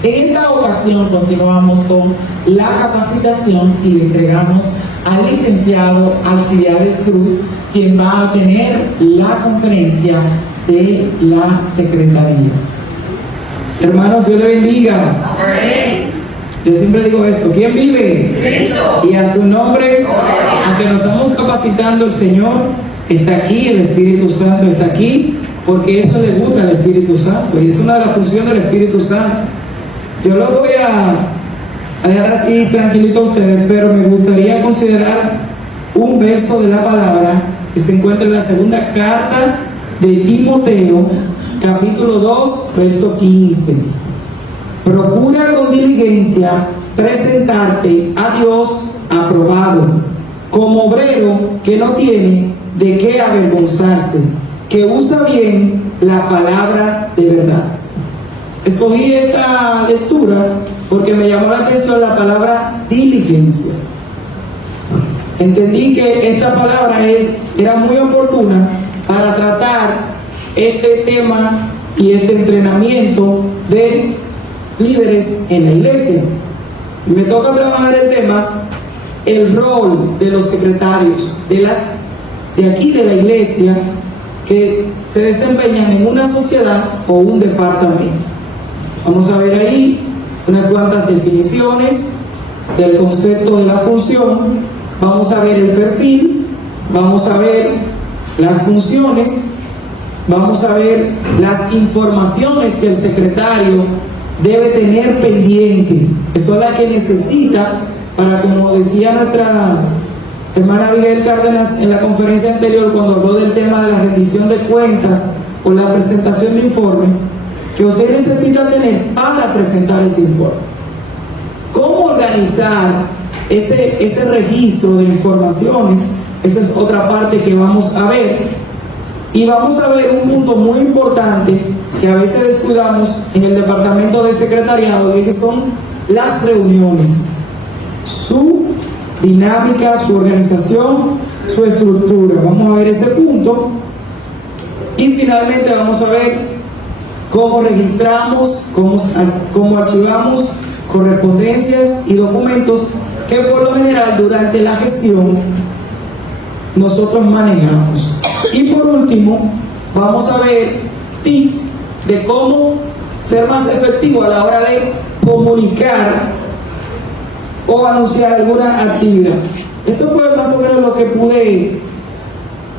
En esta ocasión continuamos con la capacitación y le entregamos al licenciado Alcibiades Cruz, quien va a tener la conferencia de la Secretaría. Hermanos, Dios le bendiga. Amén. Yo siempre digo esto: ¿quién vive? Cristo. Y a su nombre, aunque nos estamos capacitando, el Señor está aquí, el Espíritu Santo está aquí, porque eso le gusta al Espíritu Santo y es una de las funciones del Espíritu Santo. Yo lo voy a dejar así tranquilito a ustedes, pero me gustaría considerar un verso de la palabra que se encuentra en la segunda carta de Timoteo, capítulo 2, verso 15. Procura con diligencia presentarte a Dios aprobado, como obrero que no tiene de qué avergonzarse, que usa bien la palabra de verdad. Escogí esta lectura porque me llamó la atención la palabra diligencia. Entendí que esta palabra era muy oportuna para tratar este tema y este entrenamiento de líderes en la iglesia. Me toca trabajar el tema, el rol de los secretarios de aquí de la iglesia que se desempeñan en una sociedad o un departamento. Vamos a ver ahí unas cuantas definiciones del concepto de la función, vamos a ver el perfil, vamos a ver las funciones, vamos a ver las informaciones que el secretario debe tener pendiente, que son las que necesita para, como decía nuestra hermana Miguel Cárdenas en la conferencia anterior cuando habló del tema de la rendición de cuentas o la presentación de informe, que usted necesita tener para presentar ese informe. ¿Cómo organizar ese registro de informaciones? Esa es otra parte que vamos a ver. Y vamos a ver un punto muy importante que a veces descuidamos en el departamento de secretariado, y que son las reuniones, su dinámica, su organización, su estructura. Vamos a ver ese punto. Y finalmente vamos a ver cómo registramos, cómo archivamos correspondencias y documentos que por lo general durante la gestión nosotros manejamos. Y por último, vamos a ver tips de cómo ser más efectivo a la hora de comunicar o anunciar alguna actividad. Esto fue más o menos lo que pude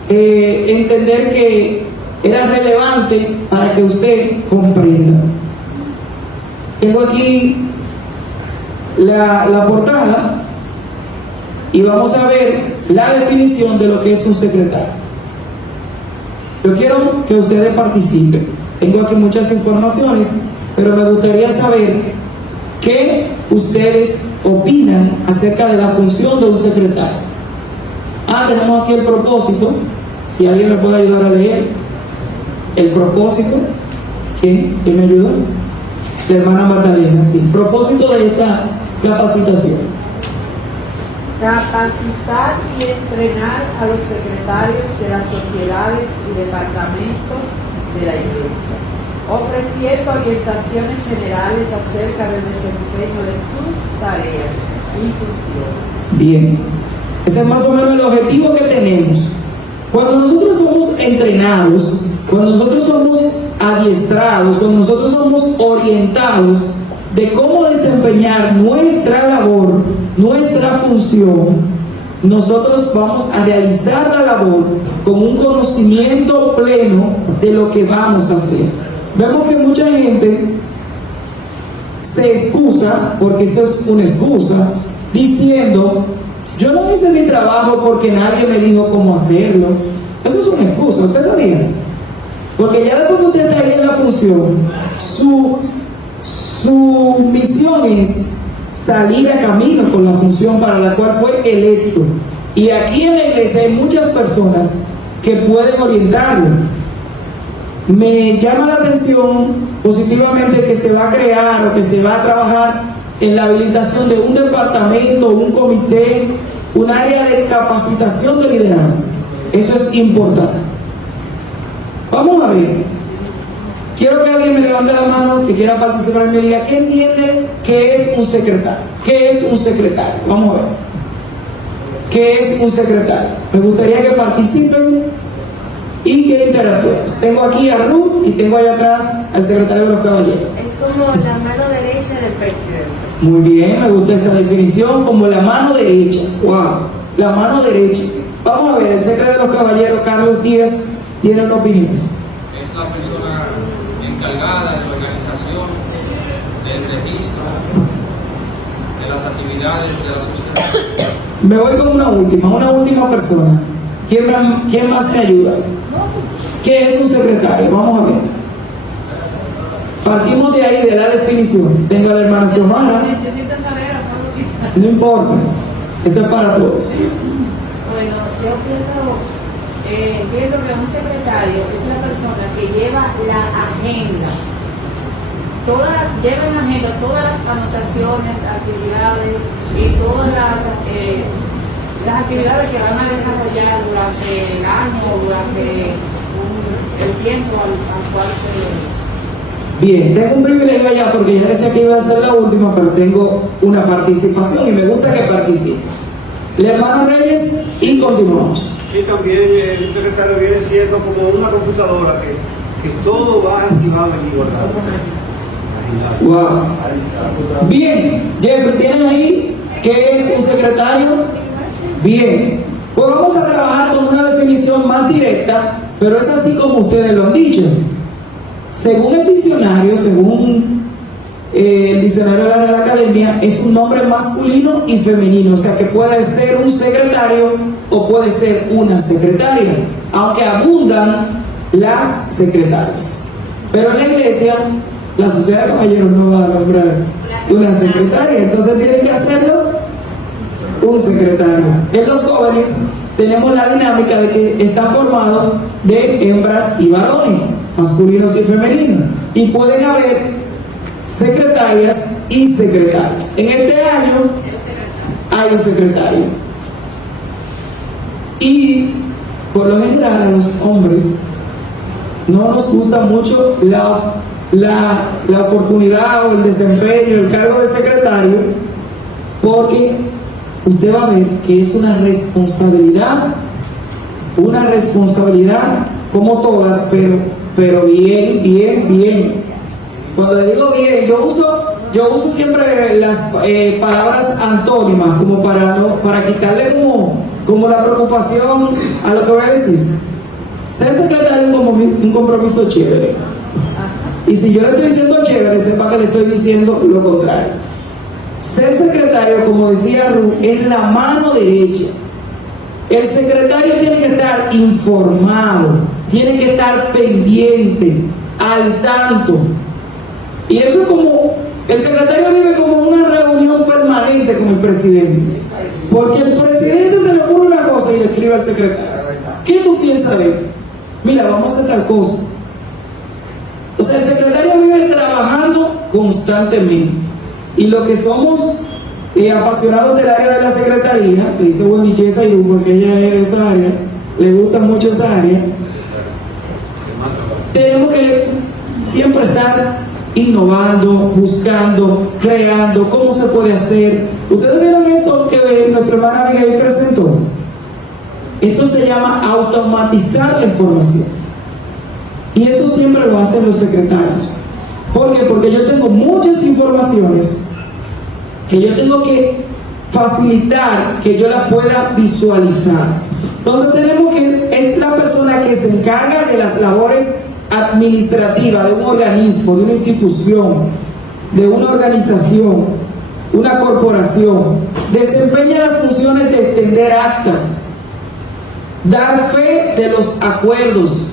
entender que era relevante para que usted comprenda. Tengo aquí la portada y vamos a ver la definición de lo que es un secretario. Yo quiero que ustedes participen. Tengo aquí muchas informaciones, pero me gustaría saber qué ustedes opinan acerca de la función de un secretario. Tenemos aquí el propósito. Si alguien me puede ayudar a leer el propósito. ¿Quién me ayuda? La hermana Magdalena, sí. Propósito de esta capacitación: capacitar y entrenar a los secretarios de las sociedades y departamentos de la iglesia, ofreciendo orientaciones generales acerca del desempeño de sus tareas y funciones. Bien, ese es más o menos el objetivo que tenemos. Cuando nosotros somos entrenados, cuando nosotros somos adiestrados, cuando nosotros somos orientados de cómo desempeñar nuestra labor, nuestra función, nosotros vamos a realizar la labor con un conocimiento pleno de lo que vamos a hacer. Vemos que mucha gente se excusa, porque eso es una excusa, diciendo: yo no hice mi trabajo porque nadie me dijo cómo hacerlo. Eso es una excusa, ¿usted sabía? Porque ya después que usted está ahí en la función, su misión es salir a camino con la función para la cual fue electo. Y aquí en la iglesia hay muchas personas que pueden orientarlo. Me llama la atención positivamente que se va a crear o que se va a trabajar en la habilitación de un departamento, un comité, un área de capacitación de liderazgo. Eso es importante. Vamos a ver Quiero que alguien me levante la mano que quiera participar y me diga qué entiende que es un secretario. ¿Qué es un secretario? Vamos a ver. ¿Qué es un secretario? Me gustaría que participen y que interactuemos. Tengo aquí a Ruth y tengo allá atrás al secretario de los caballeros. Es como la mano derecha del presidente. Muy bien, me gusta esa definición, como la mano derecha. Wow, la mano derecha. Vamos a ver, el secretario de los caballeros, Carlos Díaz, tiene una opinión. Es la persona encargada de la organización, del registro, de las actividades de la sociedad. Me voy con una última persona. ¿Quién más me ayuda? ¿Qué es un secretario? Vamos a ver. Partimos de ahí, de la definición. Tengo a la hermana Xiomara. No importa. Esto es para todos. Bueno, yo pienso que un secretario es la persona que lleva la agenda. Lleva en la agenda todas las anotaciones, actividades y todas las actividades que van a desarrollar durante el año o durante el tiempo al cual se... Bien, tengo un privilegio allá porque ya decía que iba a ser la última, pero tengo una participación y me gusta que participe. La hermana Reyes y continuamos. Sí, también el secretario viene siendo como una computadora que todo va activado en igualdad. Wow. Bien, Jeffrey, ¿tienes ahí qué es un secretario? Bien, pues vamos a trabajar con una definición más directa, pero es así como ustedes lo han dicho. Según el diccionario, el diccionario de la Real Academia, es un nombre masculino y femenino, o sea que puede ser un secretario o puede ser una secretaria, aunque abundan las secretarias. Pero en la iglesia, la sociedad de caballeros no va a nombrar una secretaria, entonces tienen que hacerlo un secretario. En los jóvenes tenemos la dinámica de que está formado de hembras y varones, masculinos y femeninos, y pueden haber secretarias y secretarios. En este año hay un secretario y por lo general a los hombres no nos gusta mucho la oportunidad o el desempeño, el cargo de secretario, porque usted va a ver que es una responsabilidad como todas, pero bien. Cuando le digo bien, yo uso siempre las palabras antónimas como para quitarle como la preocupación a lo que voy a decir. Ser secretario es como un compromiso chévere. Y si yo le estoy diciendo chévere, sepa que le estoy diciendo lo contrario. Ser secretario, como decía Ruth, es la mano derecha. El secretario tiene que estar informado, tiene que estar pendiente, al tanto. Y eso es como, el secretario vive como una reunión permanente con el presidente. Porque el presidente se le ocurre una cosa y le escribe al secretario. ¿Qué tú piensas de él? Mira, vamos a hacer tal cosa. O sea, el secretario vive trabajando constantemente. Y lo que somos apasionados del área de la secretaría, le dice Wendy Saidú, porque ella es de esa área, le gusta mucho esa área, tenemos que siempre estar innovando, buscando, creando, cómo se puede hacer. Ustedes vieron esto que nuestra hermana Abigail presentó. Esto se llama automatizar la información. Y eso siempre lo hacen los secretarios. ¿Por qué? Porque yo tengo muchas informaciones que yo tengo que facilitar que yo la pueda visualizar. Entonces tenemos que, es la persona que se encarga de las labores administrativas de un organismo, de una institución, de una organización, una corporación. Desempeña las funciones de extender actas, dar fe de los acuerdos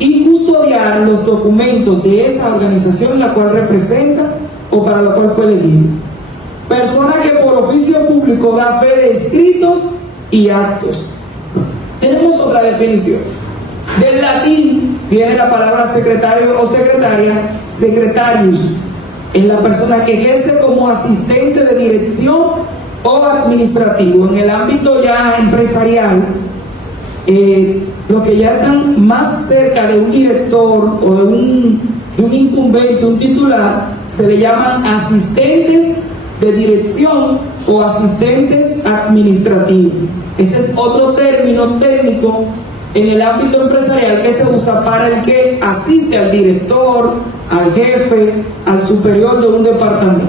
y custodiar los documentos de esa organización la cual representa o para la cual fue elegido. Persona que por oficio público da fe de escritos y actos. Tenemos otra definición. Del latín viene la palabra secretario o secretaria. Secretarius es la persona que ejerce como asistente de dirección o administrativo. En el ámbito ya empresarial, los que ya están más cerca de un director o de un incumbente, un titular, se le llaman asistentes de dirección o asistentes administrativos. Ese es otro término técnico en el ámbito empresarial que se usa para el que asiste al director, al jefe, al superior de un departamento.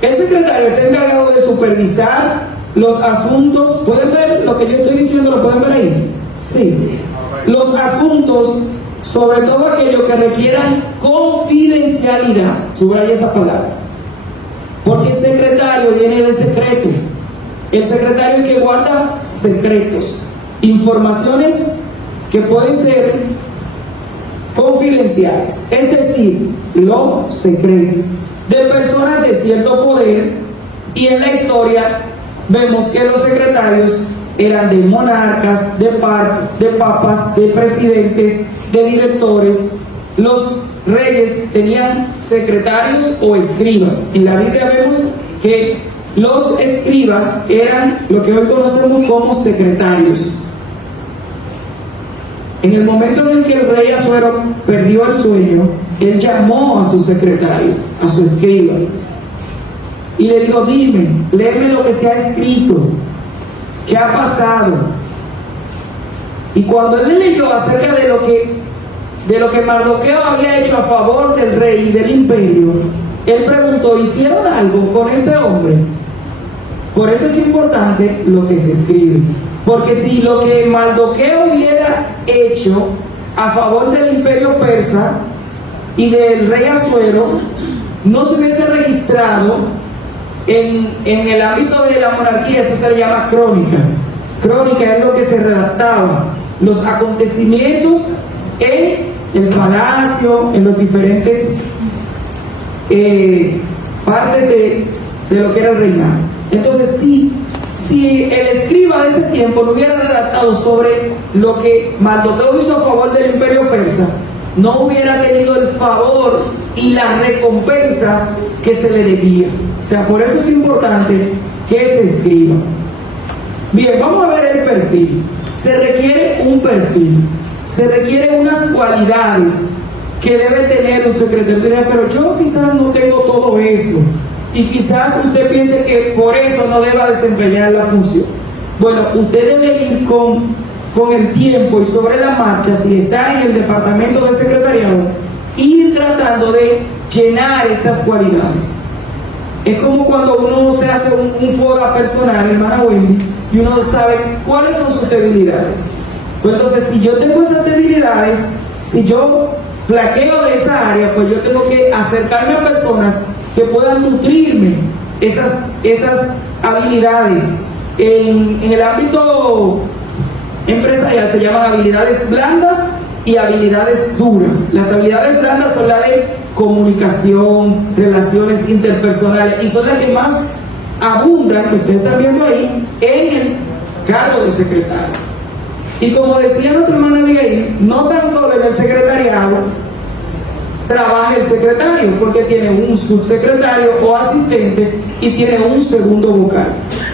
El secretario está encargado de supervisar los asuntos. ¿Pueden ver lo que yo estoy diciendo? ¿Lo pueden ver ahí? Sí. Los asuntos, sobre todo aquellos que requieran confidencialidad. Subraya esa palabra. Porque el secretario viene de secreto. El secretario que guarda secretos, informaciones que pueden ser confidenciales, es decir, lo secreto de personas de cierto poder. Y en la historia vemos que los secretarios eran de monarcas, de papas, de presidentes, de directores. Los reyes tenían secretarios o escribas. En la Biblia vemos que los escribas eran lo que hoy conocemos como secretarios. En el momento en el que el rey Asuero perdió el sueño, él llamó a su secretario, a su escriba, y le dijo: dime, léeme lo que se ha escrito, qué ha pasado. Y cuando él le leyó acerca de lo que Mardoqueo había hecho a favor del rey y del imperio, él preguntó: ¿hicieron algo con este hombre? Por eso es importante lo que se escribe, porque si lo que Mardoqueo hubiera hecho a favor del imperio persa y del rey Asuero no se hubiese registrado en el ámbito de la monarquía, eso se le llama crónica. Crónica es lo que se redactaba, los acontecimientos en el palacio, en los diferentes partes de lo que era el reinado. Entonces, si el escriba de ese tiempo no hubiera redactado sobre lo que Mardoqueo hizo a favor del imperio persa, no hubiera tenido el favor y la recompensa que se le debía. O sea, por eso es importante que se escriba. Bien, vamos a ver el perfil. Se requiere un perfil, se requieren unas cualidades que debe tener un secretario. Pero yo quizás no tengo todo eso, y quizás usted piense que por eso no deba desempeñar la función. Bueno, usted debe ir con el tiempo y sobre la marcha, si está en el departamento de secretariado, ir tratando de llenar estas cualidades. Es como cuando uno se hace un foro personal, hermana Wendy, y uno sabe cuáles son sus debilidades. Pues entonces, si yo tengo esas debilidades, si yo flaqueo de esa área, pues yo tengo que acercarme a personas que puedan nutrirme esas habilidades. En el ámbito empresarial se llaman habilidades blandas y habilidades duras. Las habilidades blandas son las de comunicación, relaciones interpersonales, y son las que más abundan, que ustedes están viendo ahí, en el cargo de secretario. Y como decía nuestra hermana Abigail, no tan solo en el secretariado trabaja el secretario, porque tiene un subsecretario o asistente y tiene un segundo vocal.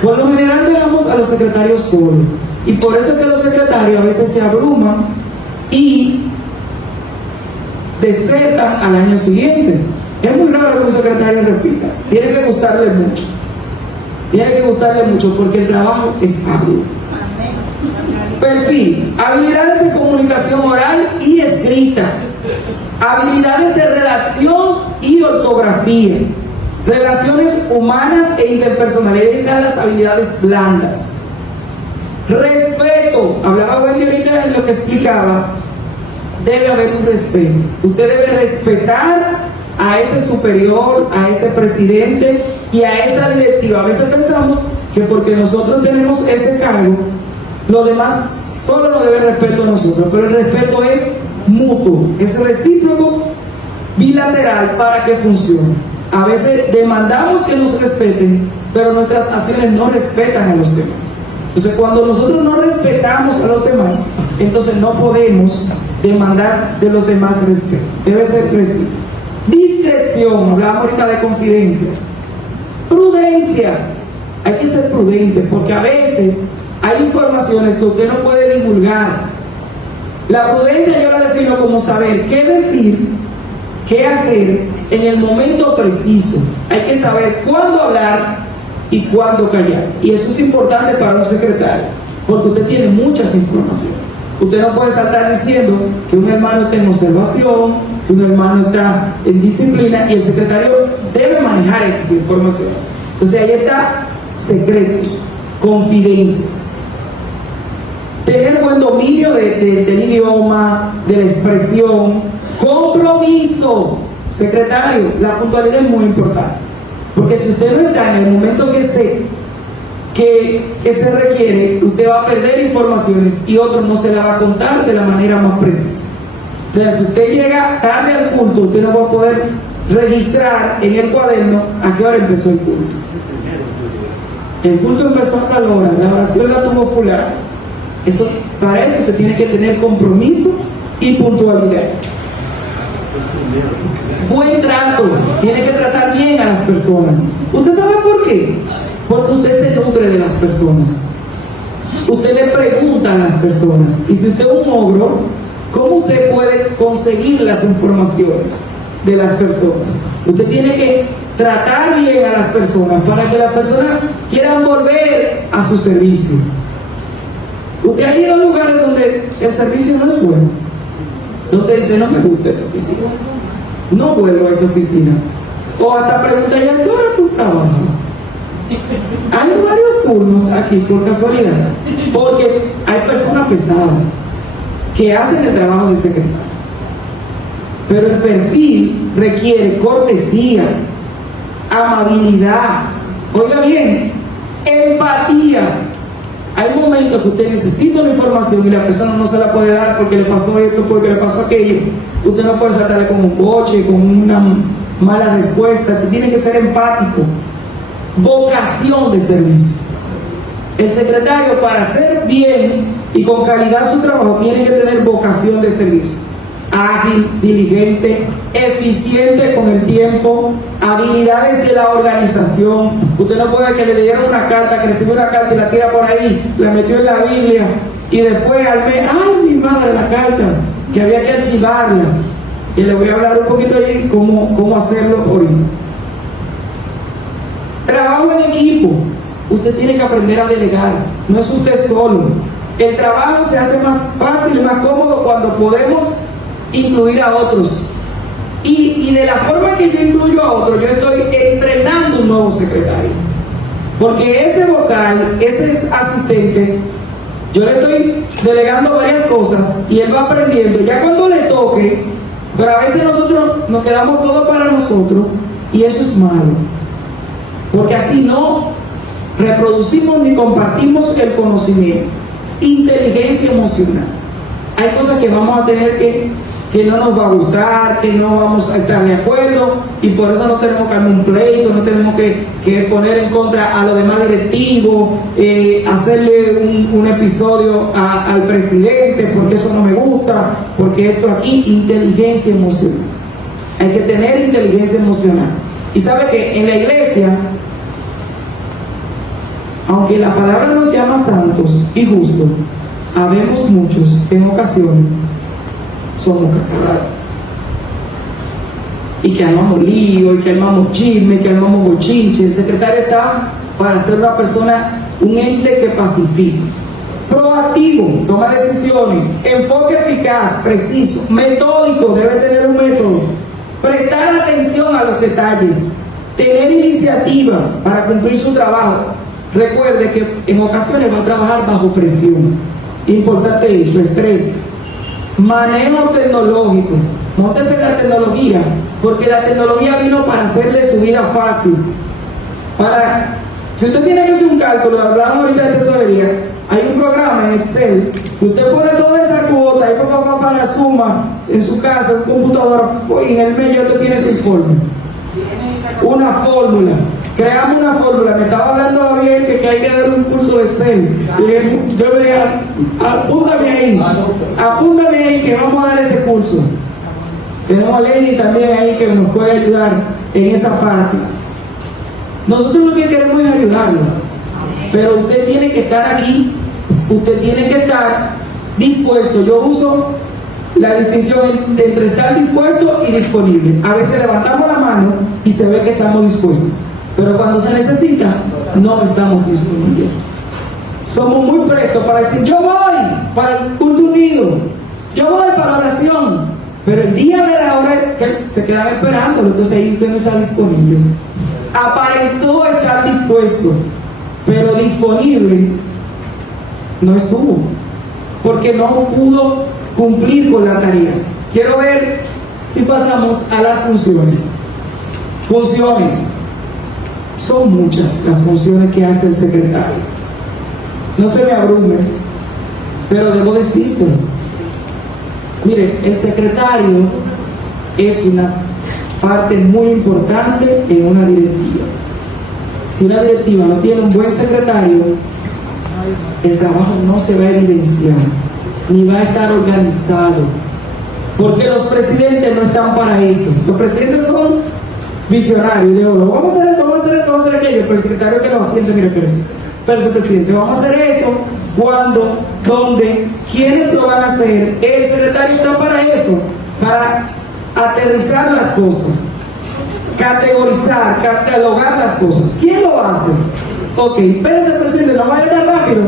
Por lo general dejamos a los secretarios solos, y por eso es que los secretarios a veces se abruman y desertan al año siguiente. Es muy raro que un secretario repita. Tiene que gustarle mucho. Tiene que gustarle mucho porque el trabajo es arduo. Perfil: habilidades de comunicación oral y escrita, habilidades de redacción y ortografía, relaciones humanas e interpersonales. Ahí están las habilidades blandas. Respeto: hablaba Wendy ahorita en lo que explicaba. Debe haber un respeto. Usted debe respetar a ese superior, a ese presidente y a esa directiva. A veces pensamos que porque nosotros tenemos ese cargo, los demás solo nos deben respeto a nosotros, pero el respeto es mutuo, es recíproco, bilateral, para que funcione. A veces demandamos que nos respeten, pero nuestras acciones no respetan a los demás. Entonces, cuando nosotros no respetamos a los demás, entonces no podemos demandar de los demás respeto. Debe ser recíproco. Discreción: hablamos ahorita de confidencias. Prudencia: hay que ser prudente, porque a veces hay informaciones que usted no puede divulgar. La prudencia yo la defino como saber qué decir, qué hacer en el momento preciso. Hay que saber cuándo hablar y cuándo callar. Y eso es importante para un secretario, porque usted tiene muchas informaciones. Usted no puede saltar diciendo que un hermano está en observación, que un hermano está en disciplina, y el secretario debe manejar esas informaciones. Entonces ahí está secretos, confidencias. Tener buen dominio del idioma, de la expresión, compromiso. Secretario, la puntualidad es muy importante, porque si usted no está en el momento que se requiere, usted va a perder informaciones y otro no se la va a contar de la manera más precisa. O sea, si usted llega tarde al culto, usted no va a poder registrar en el cuaderno a qué hora empezó el culto. El culto empezó a tal hora, la oración la tuvo fulano. Eso, para eso usted tiene que tener compromiso y puntualidad. Buen trato, tiene que tratar bien a las personas. ¿Usted sabe por qué? Porque usted se nutre de las personas. Usted le pregunta a las personas. Y si usted es un ogro, ¿cómo usted puede conseguir las informaciones de las personas? Usted tiene que tratar bien a las personas para que las personas quieran volver a su servicio. Usted ha ido a lugares donde el servicio no es bueno, donde dice, no me gusta esa oficina, no vuelvo a esa oficina. O hasta pregunta, ¿y a qué hora tú trabajas? Hay varios turnos aquí por casualidad, porque hay personas pesadas que hacen el trabajo de secretario, pero el perfil requiere cortesía, amabilidad, oiga bien, empatía. Hay momentos que usted necesita una información y la persona no se la puede dar porque le pasó esto, porque le pasó aquello. Usted no puede saltarle con un boche, con una mala respuesta. Usted tiene que ser empático. Vocación de servicio. El secretario, para hacer bien y con calidad su trabajo, tiene que tener vocación de servicio. Ágil, diligente, eficiente con el tiempo, habilidades de la organización. Usted no puede que le dieron una carta, que recibió una carta y la tira por ahí, la metió en la Biblia y después al mes, ¡ay, mi madre, la carta! Que había que archivarla. Y le voy a hablar un poquito ahí cómo hacerlo hoy. Trabajo en equipo. Usted tiene que aprender a delegar. No es usted solo. El trabajo se hace más fácil y más cómodo cuando podemos incluir a otros. Y de la forma que yo incluyo a otros, yo estoy entrenando un nuevo secretario. Porque ese vocal, ese asistente, yo le estoy delegando varias cosas y él va aprendiendo. Ya cuando le toque, pero a veces nosotros nos quedamos todo para nosotros y eso es malo. Porque así no reproducimos ni compartimos el conocimiento. Inteligencia emocional. Hay cosas que vamos a tener que no nos va a gustar, que no vamos a estar de acuerdo y por eso no tenemos que armar un pleito, no tenemos que poner en contra a los demás directivos, hacerle un episodio al presidente porque eso no me gusta, porque esto aquí, inteligencia emocional. Hay que tener inteligencia emocional. Y sabe que en la iglesia, aunque la palabra nos llama santos y justos, habemos muchos en ocasiones somos cacarrados y que armamos lío, y que armamos chisme, que armamos bochinche. El secretario está para ser una persona, un ente que pacifica, proactivo, toma decisiones, enfoque eficaz, preciso, metódico, debe tener un método, prestar atención a los detalles, tener iniciativa para cumplir su trabajo. Recuerde que en ocasiones va a trabajar bajo presión. Importante eso, estrés. Manejo tecnológico. Nótese la tecnología, porque la tecnología vino para hacerle su vida fácil. Si usted tiene que hacer un cálculo, hablamos ahorita de tesorería, hay un programa en Excel que usted pone toda esa cuota y papá la suma en su casa, en un computador, y en el medio usted tiene su fórmula. Una fórmula. Creamos una fórmula. Me estaba hablando Javier que hay que dar un curso de Excel. Y yo le dije, apúntame ahí que vamos a dar ese curso. Tenemos a Lady también ahí que nos puede ayudar en esa parte. Nosotros lo que queremos es ayudarlo, pero usted tiene que estar aquí usted tiene que estar dispuesto. Yo uso la distinción entre estar dispuesto y disponible. A veces levantamos la mano y se ve que estamos dispuestos, pero cuando se necesita, no estamos disponibles. Somos muy prestos para decir, yo voy para el culto unido, yo voy para la oración, pero el día de la hora que se quedan esperando, entonces ahí usted no está disponible. Aparentó estar dispuesto, pero disponible no estuvo, porque no pudo cumplir con la tarea. Quiero ver si pasamos a las funciones. Funciones. Son muchas las funciones que hace el secretario. No se me abrume, pero debo decírselo. Mire, el secretario es una parte muy importante en una directiva. Si una directiva no tiene un buen secretario, el trabajo no se va a evidenciar, ni va a estar organizado, porque los presidentes no están para eso. Los presidentes son visionarios, de oro. Vamos a hacer esto, vamos a hacer esto, vamos a hacer aquello. Pero el secretario que lo asiente, mire, presidente, vamos a hacer eso, cuándo, dónde, quiénes lo van a hacer. El secretario está para eso, para aterrizar las cosas, categorizar, catalogar las cosas. ¿Quién lo hace? Ok, espérense, presidente, no vaya tan rápido.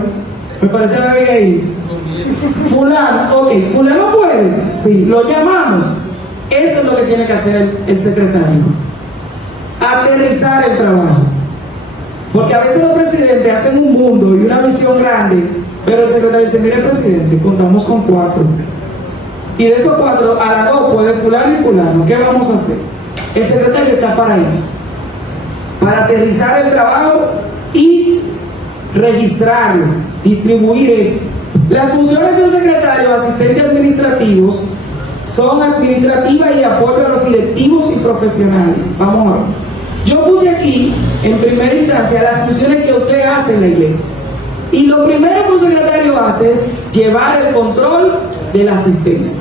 Me parece que había ahí. Fulano, ok, fulano puede. Sí, lo llamamos. Eso es lo que tiene que hacer el secretario. Aterrizar el trabajo. Porque a veces los presidentes hacen un mundo y una visión grande, pero el secretario dice, mire presidente, contamos con 4. Y de esos 4, a las 2 puede fulano y fulano. ¿Qué vamos a hacer? El secretario está para eso. Para aterrizar el trabajo y registrarlo, distribuir eso. Las funciones de un secretario asistente administrativos son administrativas y apoyo a los directivos y profesionales. Vamos a ver. Yo puse aquí, en primera instancia, las funciones que usted hace en la iglesia. Y lo primero que un secretario hace es llevar el control de la asistencia.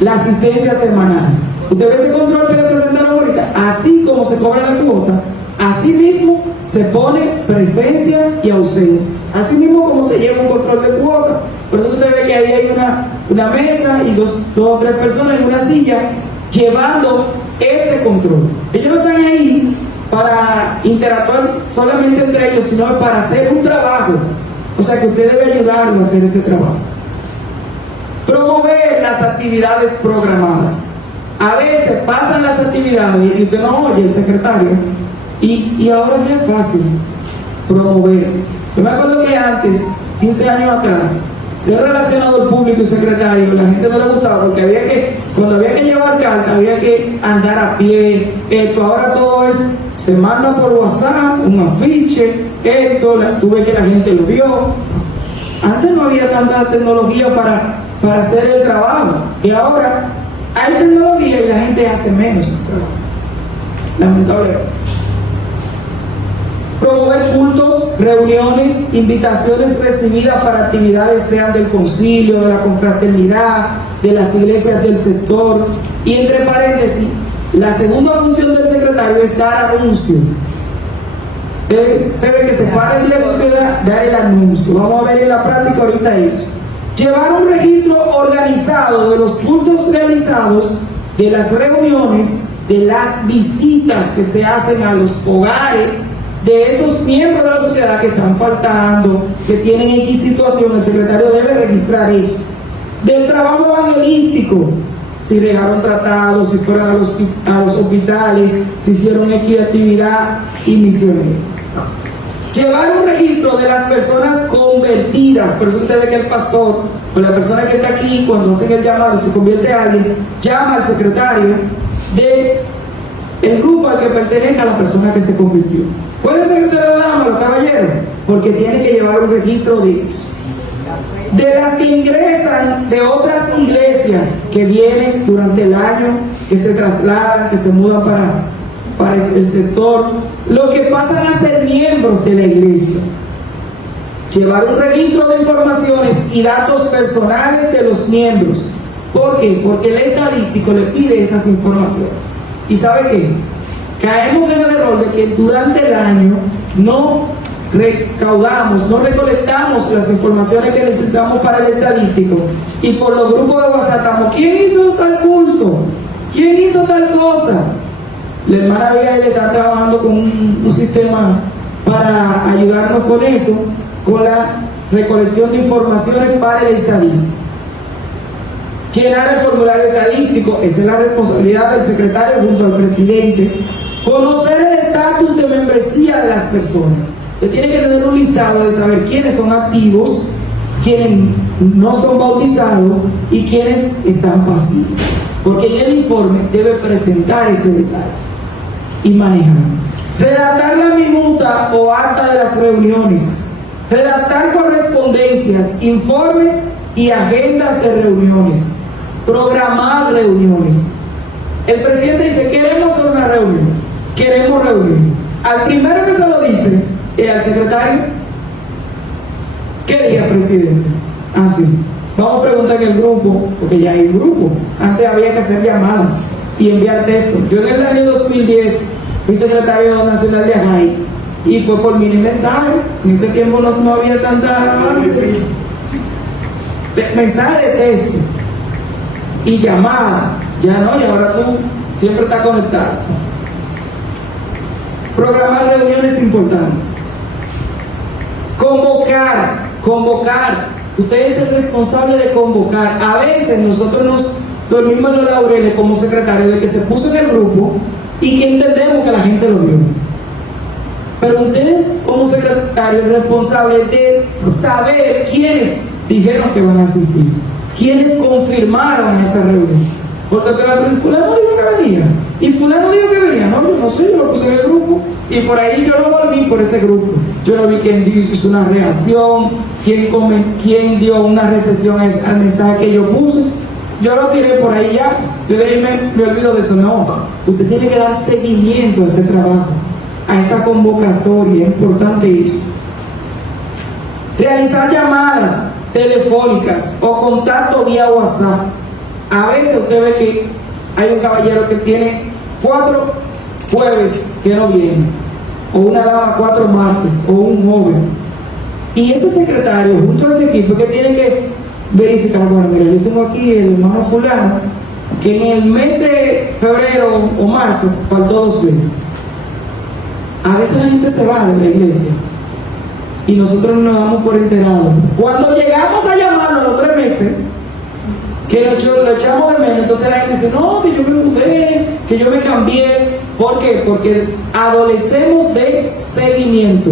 La asistencia semanal. Usted ve ese control que le presentaron ahorita, así como se cobra la cuota, así mismo se pone presencia y ausencia. Así mismo como se lleva un control de cuota. Por eso usted ve que ahí hay una mesa y dos o tres personas en una silla llevando ese control. Ellos no están ahí para interactuar solamente entre ellos, sino para hacer un trabajo. O sea que usted debe ayudarlo a hacer ese trabajo. Promover las actividades programadas. A veces pasan las actividades y usted no oye el secretario. Y ahora es bien fácil promover. Yo me acuerdo que antes, 15 años atrás, ser relacionado público y secretario, la gente no le gustaba porque cuando había que llevar carta, había que andar a pie. Ahora todo es, se manda por WhatsApp, un afiche, tú ves que la gente lo vio. Antes no había tanta tecnología para hacer el trabajo. Y ahora hay tecnología y la gente hace menos trabajo. Lamentablemente. Promover cultos, reuniones, invitaciones recibidas para actividades, sean del concilio, de la confraternidad, de las iglesias del sector. Y entre paréntesis, la segunda función del secretario es dar anuncio. Debe que se pare el día de sociedad, dar el anuncio. Vamos a ver en la práctica ahorita eso. Llevar un registro organizado de los cultos realizados, de las reuniones, de las visitas que se hacen a los hogares, de esos miembros de la sociedad que están faltando, que tienen X situación. El secretario debe registrar eso. Del trabajo evangelístico, si regaron tratados, si fueron a los hospitales, si hicieron X actividad y misionera. Llevar un registro de las personas convertidas. Por eso usted ve que el pastor o la persona que está aquí, cuando hacen el llamado, se convierte a alguien, llama al secretario del grupo al que pertenece a la persona que se convirtió. ¿Cuál es el secretario de damas, los caballeros? Porque tiene que llevar un registro de eso. De las que ingresan de otras iglesias que vienen durante el año, que se trasladan, que se mudan para el sector, lo que pasan a ser miembros de la iglesia. Llevar un registro de informaciones y datos personales de los miembros. ¿Por qué? Porque el estadístico le pide esas informaciones. ¿Y sabe qué? Caemos en el error de que durante el año no recaudamos, no recolectamos las informaciones que necesitamos para el estadístico y por los grupos de WhatsApp estamos, ¿quién hizo tal curso? ¿Quién hizo tal cosa? La hermana Abigail está trabajando con un sistema para ayudarnos con eso, con la recolección de informaciones para el estadístico. Llenar el formulario estadístico, esa es la responsabilidad del secretario junto al presidente. Conocer el estatus de membresía de las personas. Usted tiene que tener un listado de saber quiénes son activos, quiénes no son bautizados y quiénes están pasivos. Porque en el informe debe presentar ese detalle y manejar. Redactar la minuta o acta de las reuniones. Redactar correspondencias, informes y agendas de reuniones. Programar reuniones. El presidente dice, queremos hacer una reunión. Queremos reunión. Al primero que se lo dice, al secretario, ¿qué día, presidente? Así. Vamos a preguntar en el grupo, porque ya hay grupo. Antes había que hacer llamadas y enviar textos. Yo en el año 2010 fui secretario nacional de AJAI y fue por mini mensaje. En ese tiempo no había tanta avance. Mensaje de texto y llamada. Ya no, y ahora tú siempre estás conectado. Programar reuniones importantes. Convocar. Usted es el responsable de convocar. A veces nosotros nos dormimos en los laureles como secretario de que se puso en el grupo y que entendemos que la gente lo vio. Pero ustedes como secretario es responsable de saber quiénes dijeron que van a asistir, quiénes confirmaron esa reunión. Porque fulano dijo que venía y fulano dijo que venía. No, yo no sé, yo lo puse en el grupo y por ahí yo no volví por ese grupo. Yo no vi quién hizo una reacción, quién dio una recepción al mensaje que yo puse. Yo lo tiré por ahí ya. Yo de ahí me olvido de eso. No, usted tiene que dar seguimiento a ese trabajo, a esa convocatoria. Es importante eso. Realizar llamadas telefónicas o contacto vía WhatsApp. A veces usted ve que hay un caballero que tiene 4 jueves que no viene, o una dama 4 martes, o un joven. Y ese secretario, junto a ese equipo, que tiene que verificar, bueno, mira, yo tengo aquí el hermano fulano, que en el mes de febrero o marzo faltó 2 veces. A veces la gente se va de la iglesia y nosotros no nos damos por enterados. Cuando llegamos a llamarlo a los 3 meses, que lo echamos de menos, entonces la gente dice, no, que yo me mudé, que yo me cambié. ¿Por qué? Porque adolecemos de seguimiento.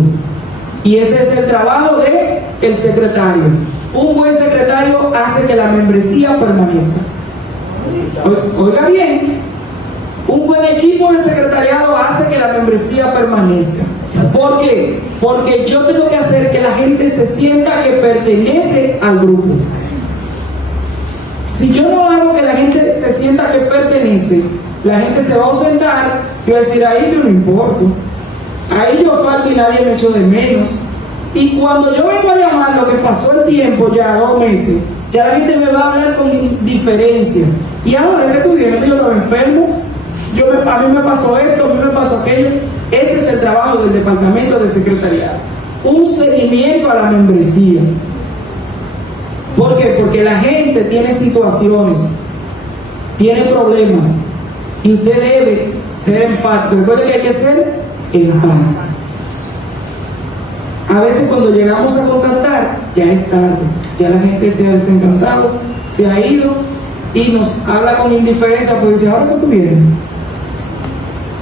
Y ese es el trabajo del secretario. Un buen secretario hace que la membresía permanezca. Oiga bien, un buen equipo de secretariado hace que la membresía permanezca. ¿Por qué? Porque yo tengo que hacer que la gente se sienta que pertenece al grupo. Si yo no hago que la gente se sienta que pertenece, la gente se va a ausentar y va a decir, ahí yo no importo, ahí yo falto y nadie me echó de menos. Y cuando yo vengo a llamar lo que pasó el tiempo, ya 2 meses, ya la gente me va a hablar con indiferencia. Y ahora que tú vienes, yo estaba enfermo, a mí me pasó esto, a mí me pasó aquello. Ese es el trabajo del departamento de secretariado. Un seguimiento a la membresía. ¿Por qué? Porque la gente tiene situaciones, tiene problemas y usted debe ser empático. Recuerde que hay que ser empático. A veces cuando llegamos a contactar, ya es tarde, ya la gente se ha desencantado, se ha ido y nos habla con indiferencia porque dice, ahora que tú vienes.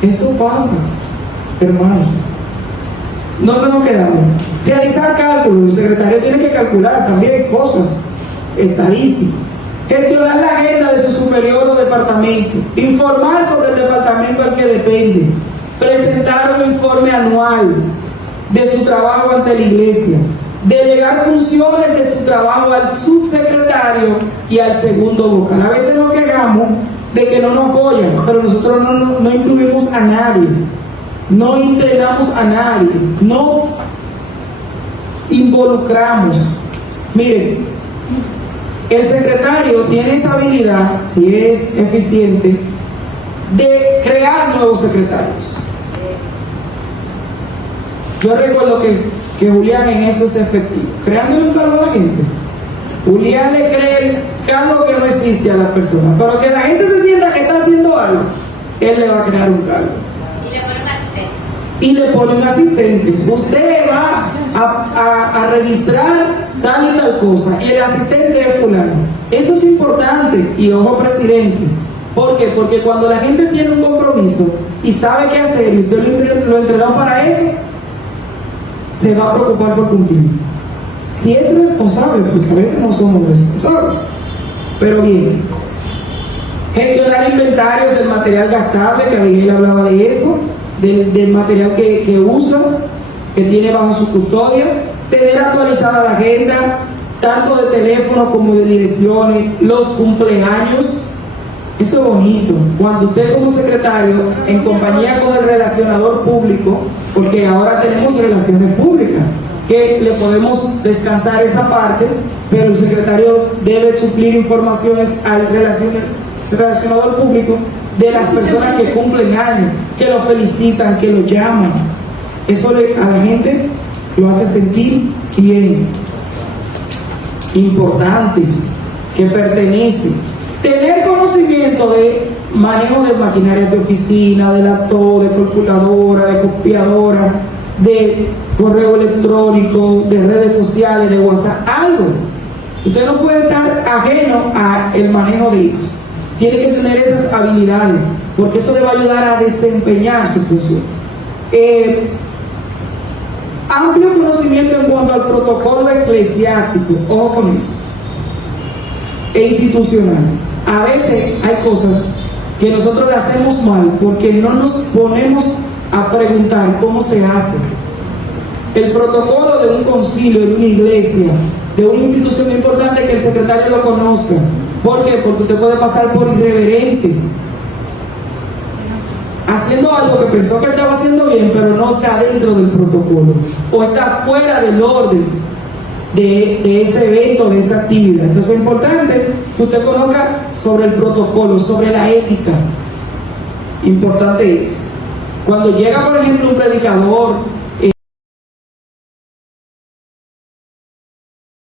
Eso pasa, hermanos. No nos quedamos. Realizar cálculos. El secretario tiene que calcular también cosas estadísticas. Gestionar la agenda de su superior o departamento. Informar sobre el departamento al que depende. Presentar un informe anual de su trabajo ante la iglesia. Delegar funciones de su trabajo al subsecretario y al segundo vocal. A veces nos quejamos de que no nos apoyan, pero nosotros no incluimos a nadie. No entrenamos a nadie, no involucramos. Miren, el secretario tiene esa habilidad, si es eficiente, de crear nuevos secretarios. Yo recuerdo que Julián en eso es efectivo, creándole un cargo a la gente. Julián le cree el cargo que no existe a la persona, pero que la gente se sienta que está haciendo algo, él le va a crear un cargo. Y le pone un asistente. Usted va a registrar tal y tal cosa, y el asistente es fulano. Eso es importante, y ojo, presidentes. ¿Por qué? Porque cuando la gente tiene un compromiso y sabe qué hacer, y usted lo entrenó para eso, se va a preocupar por cumplir. Si es responsable, porque a veces no somos responsables. Pero bien, gestionar inventarios del material gastable, que Abigail hablaba de eso, del material que usa, que tiene bajo su custodia, tener actualizada la agenda, tanto de teléfono como de direcciones, los cumpleaños. Eso es bonito. Cuando usted como secretario, en compañía con el relacionador público, porque ahora tenemos relaciones públicas, que le podemos descansar esa parte, pero el secretario debe suplir informaciones al relacionador público de las personas que cumplen años, que lo felicitan, que lo llaman. Eso a la gente lo hace sentir bien, importante, que pertenece. Tener conocimiento de manejo de maquinaria de oficina, de laptop, de calculadora, de copiadora, de correo electrónico, de redes sociales, de WhatsApp, algo. Usted no puede estar ajeno al manejo de eso. Tiene que tener esas habilidades, porque eso le va a ayudar a desempeñar su función. Amplio conocimiento en cuanto al protocolo eclesiástico, ojo con eso, e institucional. A veces hay cosas que nosotros le hacemos mal porque no nos ponemos a preguntar cómo se hace. El protocolo de un concilio, de una iglesia, de una institución importante, que el secretario lo conozca. ¿Por qué? Porque usted puede pasar por irreverente, haciendo algo que pensó que estaba haciendo bien, pero no está dentro del protocolo, o está fuera del orden de ese evento, de esa actividad. Entonces es importante que usted conozca sobre el protocolo, sobre la ética. Importante eso. Cuando llega, por ejemplo, un predicador